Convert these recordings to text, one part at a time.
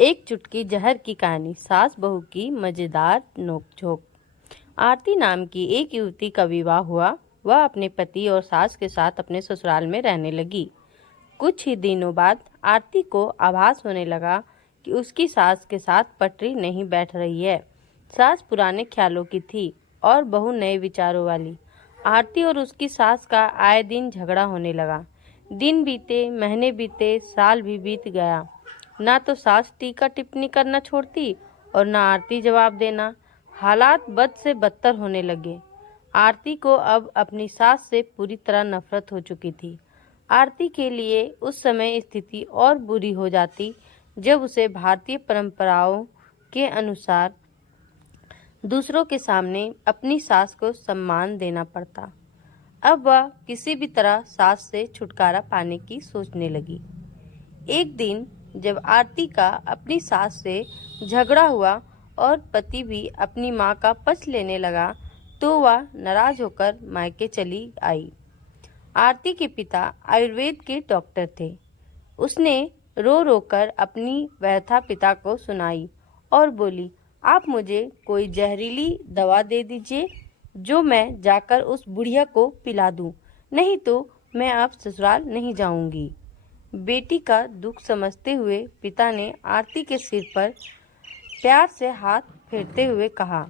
एक चुटकी जहर की कहानी, सास बहू की मजेदार नोकझोंक। आरती नाम की एक युवती का विवाह हुआ। वह अपने पति और सास के साथ अपने ससुराल में रहने लगी। कुछ ही दिनों बाद आरती को आभास होने लगा कि उसकी सास के साथ पटरी नहीं बैठ रही है। सास पुराने ख्यालों की थी और बहू नए विचारों वाली। आरती और उसकी सास का आए दिन झगड़ा होने लगा। दिन बीते, महीने बीते, साल भी बीत गया। ना तो सास टीका टिप्पणी करना छोड़ती और ना आरती जवाब देना। हालात बद से बदतर होने लगे। आरती को अब अपनी सास से पूरी तरह नफरत हो चुकी थी। आरती के लिए उस समय स्थिति और बुरी हो जाती जब उसे भारतीय परंपराओं के अनुसार दूसरों के सामने अपनी सास को सम्मान देना पड़ता। अब वह किसी भी तरह सास से छुटकारा पाने की सोचने लगी। एक दिन जब आरती का अपनी सास से झगड़ा हुआ और पति भी अपनी मां का पक्ष लेने लगा, तो वह नाराज होकर मायके चली आई। आरती के पिता आयुर्वेद के डॉक्टर थे। उसने रो रो कर अपनी व्यथा पिता को सुनाई और बोली, आप मुझे कोई जहरीली दवा दे दीजिए जो मैं जाकर उस बुढ़िया को पिला दूं, नहीं तो मैं अब ससुराल नहीं जाऊंगी। बेटी का दुख समझते हुए पिता ने आरती के सिर पर प्यार से हाथ फेरते हुए कहा,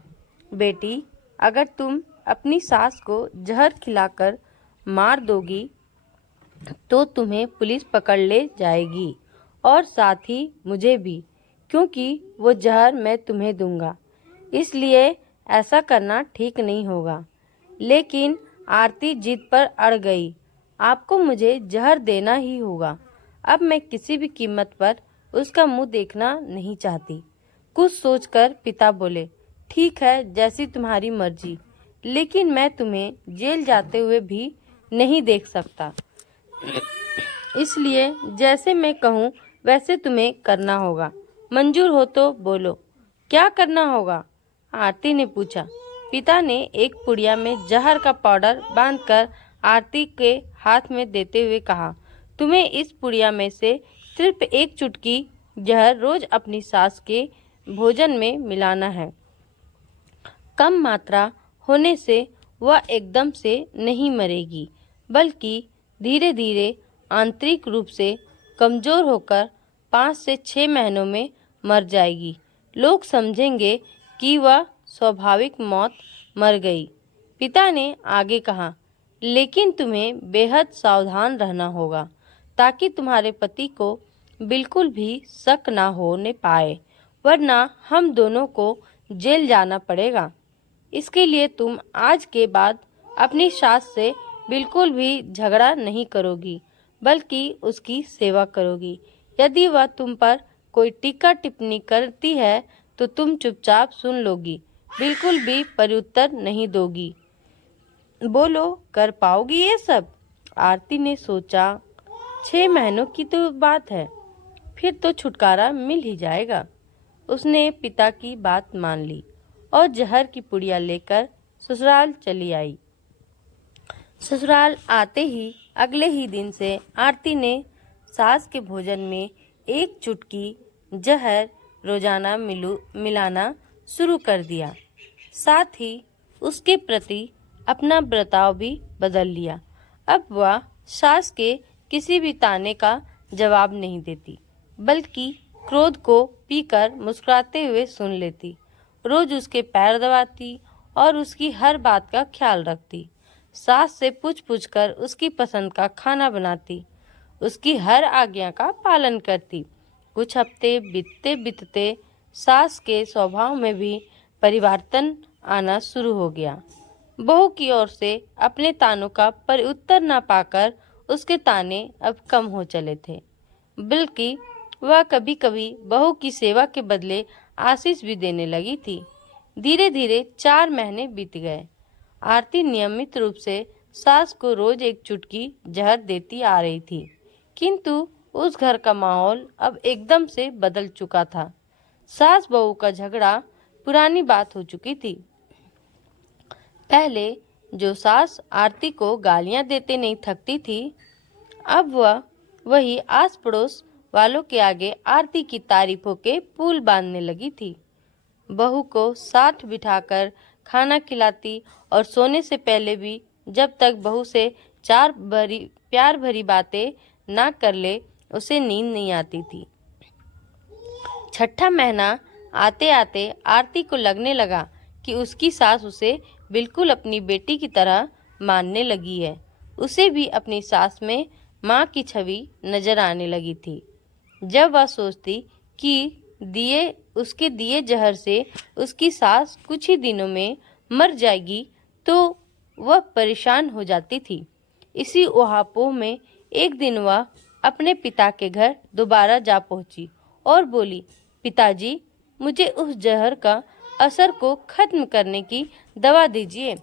बेटी, अगर तुम अपनी सास को जहर खिलाकर मार दोगी तो तुम्हें पुलिस पकड़ ले जाएगी और साथ ही मुझे भी, क्योंकि वो जहर मैं तुम्हें दूंगा। इसलिए ऐसा करना ठीक नहीं होगा। लेकिन आरती जिद पर अड़ गई। आपको मुझे जहर देना ही होगा। अब मैं किसी भी कीमत पर उसका मुंह देखना नहीं चाहती। कुछ सोचकर पिता बोले, ठीक है, जैसी तुम्हारी मर्जी, लेकिन मैं तुम्हें जेल जाते हुए भी नहीं देख सकता। इसलिए जैसे मैं कहूँ वैसे तुम्हें करना होगा। मंजूर हो तो बोलो, क्या करना होगा? आरती ने पूछा। पिता ने एक पुड़िया में जहर का पाउडर बांधकर आरती के हाथ में देते हुए कहा, तुम्हें इस पुड़िया में से सिर्फ एक चुटकी जहर रोज अपनी सास के भोजन में मिलाना है। कम मात्रा होने से वह एकदम से नहीं मरेगी, बल्कि धीरे धीरे आंतरिक रूप से कमजोर होकर 5 से 6 महीनों में मर जाएगी। लोग समझेंगे कि वह स्वाभाविक मौत मर गई। पिता ने आगे कहा, लेकिन तुम्हें बेहद सावधान रहना होगा ताकि तुम्हारे पति को बिल्कुल भी शक ना होने पाए, वरना हम दोनों को जेल जाना पड़ेगा। इसके लिए तुम आज के बाद अपनी सास से बिल्कुल भी झगड़ा नहीं करोगी, बल्कि उसकी सेवा करोगी। यदि वह तुम पर कोई टीका टिप्पणी करती है तो तुम चुपचाप सुन लोगी, बिल्कुल भी प्रत्युत्तर नहीं दोगी। बोलो, कर पाओगी ये सब? आरती ने सोचा, 6 महीनों की तो बात है, फिर तो छुटकारा मिल ही जाएगा। उसने पिता की बात मान ली और जहर की पुड़िया लेकर ससुराल चली आई। ससुराल आते ही अगले ही दिन से आरती ने सास के भोजन में एक चुटकी जहर रोजाना मिलाना शुरू कर दिया। साथ ही उसके प्रति अपना बर्ताव भी बदल लिया। अब वह सास के किसी भी ताने का जवाब नहीं देती, बल्कि क्रोध को पीकर मुस्कुराते हुए सुन लेती। रोज उसके पैर दबाती और उसकी हर बात का ख्याल रखती। सास से पूछ कर उसकी पसंद का खाना बनाती, उसकी हर आज्ञा का पालन करती। कुछ हफ्ते बीतते बीतते सास के स्वभाव में भी परिवर्तन आना शुरू हो गया। बहू की ओर से अपने तानों का प्रत्युत्तर न पाकर उसके ताने अब कम हो चले थे, बल्कि वह कभी कभी बहू की सेवा के बदले आशीष भी देने लगी थी। धीरे धीरे 4 महीने बीत गए। आरती नियमित रूप से सास को रोज एक चुटकी जहर देती आ रही थी, किंतु उस घर का माहौल अब एकदम से बदल चुका था। सास बहू का झगड़ा पुरानी बात हो चुकी थी। पहले जो सास आरती को गालियां देते नहीं थकती थी, अब वह वही आस पड़ोस वालों के आगे आरती की तारीफों के पुल बांधने लगी थी। बहू को साथ बिठाकर खाना खिलाती और सोने से पहले भी जब तक बहू से प्यार भरी बातें ना कर ले उसे नींद नहीं आती थी। छठा महीना आते आते आरती को लगने लगा कि उसकी सास उसे बिल्कुल अपनी बेटी की तरह मानने लगी है। उसे भी अपनी सास में माँ की छवि नजर आने लगी थी। जब वह सोचती कि उसके दिए जहर से उसकी सास कुछ ही दिनों में मर जाएगी तो वह परेशान हो जाती थी। इसी ऊहापोह में एक दिन वह अपने पिता के घर दोबारा जा पहुंची और बोली, पिताजी, मुझे उस जहर का असर को खत्म करने की दवा दीजिए,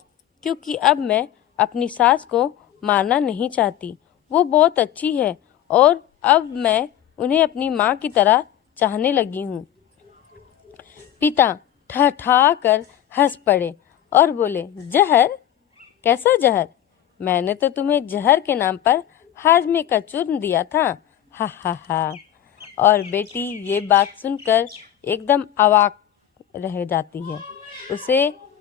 क्योंकि अब मैं अपनी सास को मारना नहीं चाहती। वो बहुत अच्छी है और अब मैं उन्हें अपनी माँ की तरह चाहने लगी हूँ। पिता ठठा कर हंस पड़े और बोले, जहर? कैसा जहर? मैंने तो तुम्हें जहर के नाम पर हाजमे का चूर्ण दिया था। हा हा हा। और बेटी ये बात सुनकर एकदम अवाक रह जाती है। उसे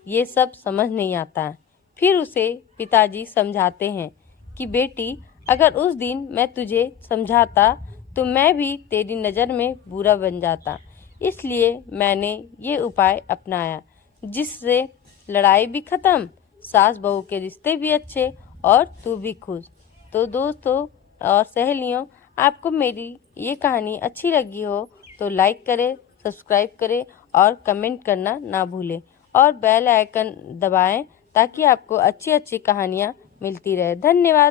ये सब समझ नहीं आता। फिर उसे पिताजी समझाते हैं कि बेटी, अगर उस दिन मैं तुझे समझाता तो मैं भी तेरी नज़र में बुरा बन जाता। इसलिए मैंने ये उपाय अपनाया, जिससे लड़ाई भी खत्म, सास बहू के रिश्ते भी अच्छे और तू भी खुश। तो दोस्तों और सहेलियों, आपको मेरी ये कहानी अच्छी लगी हो तो लाइक करें, सब्सक्राइब करें और कमेंट करना ना भूलें और बेल आइकन दबाएं ताकि आपको अच्छी अच्छी कहानियाँ मिलती रहे। धन्यवाद।